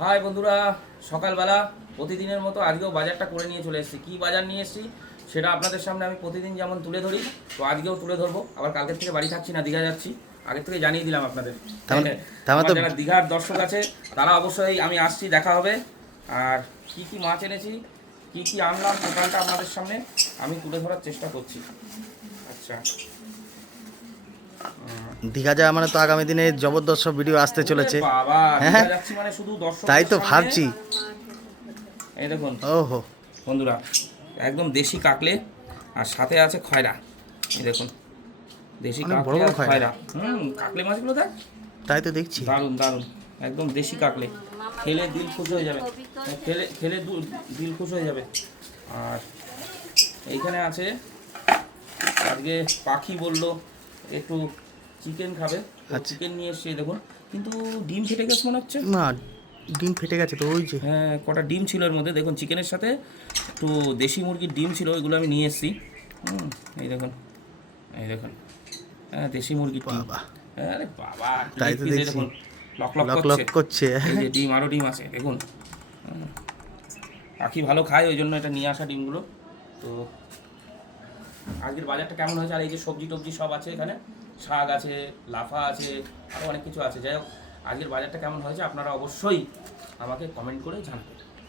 High বন্ধুরা, সকালবেলা প্রতিদিনের মতো আজকেও বাজারটা করে নিয়ে চলে এসেছি। কী বাজার নিয়ে এসেছি সেটা আপনাদের সামনে আমি প্রতিদিন যেমন তুলে ধরি, তো আজকেও তুলে ধরবো। আবার কালকের থেকে বাড়ি থাকছি না, দীঘা যাচ্ছি। আগের থেকে জানিয়ে দিলাম আপনাদের। যারা দীঘার দর্শক আছে তারা অবশ্যই আমি আসছি, দেখা হবে। আর কি কি মাছ এনেছি, কি কি আনলাম, টোটালটা আপনাদের সামনে আমি তুলে ধরার চেষ্টা করছি। আচ্ছা, দীঘা যাওয়া মানে তো আগামী দিনে জবরদস্ত ভিডিও আসতে চলেছে। বাবা, হ্যাঁ, দীঘা যাচ্ছি মানে শুধু দর্শক, তাই তো ভাবছি। এই দেখুন ওহো বন্ধুরা, একদম দেশি কাকলে আর সাথে আছে খয়রা। এই দেখুন দেশি কাকলে আর খয়রা। কাকলে মাছগুলো দেখ, তাই তো দেখছি। দারুণ দারুণ, একদম দেশি কাকলে। খেলে দিল খুশ হয়ে যাবে, খেলে দিল খুশ হয়ে যাবে। আর এইখানে আছে, আজকে পাখি বললো একটু চিকেন খাবে, চিকেন নিয়ে এসছে। দেখুন, কিন্তু ডিম ফেটে গেছে মনে হচ্ছে। না, ডিম ফেটে গেছে তো, ওই যে। হ্যাঁ, কটা ডিম ছিল এর মধ্যে। দেখুন, চিকেনের সাথে একটু দেশি মুরগির ডিম ছিল, এগুলো আমি নিয়ে এসেছি। এই দেখুন, এই দেখুন, হ্যাঁ দেশি মুরগির ডিম। আরে বাবা, তাই তো দেখছি, দেখুন লক লক করছে। এই যে ডিম, আরও ডিম আছে দেখুন। পাখি ভালো খায়, ওই জন্য এটা নিয়ে আসা ডিমগুলো। তো আজকের বাজারটা কেমন হয়েছে, আর এই যে সবজি টবজি সব আছে এখানে, শাক আছে, লাফা আছে, আরও অনেক কিছু আছে। যাই হোক, আজকের বাজারটা কেমন হয়েছে আপনারা অবশ্যই আমাকে কমেন্ট করে জানাবেন।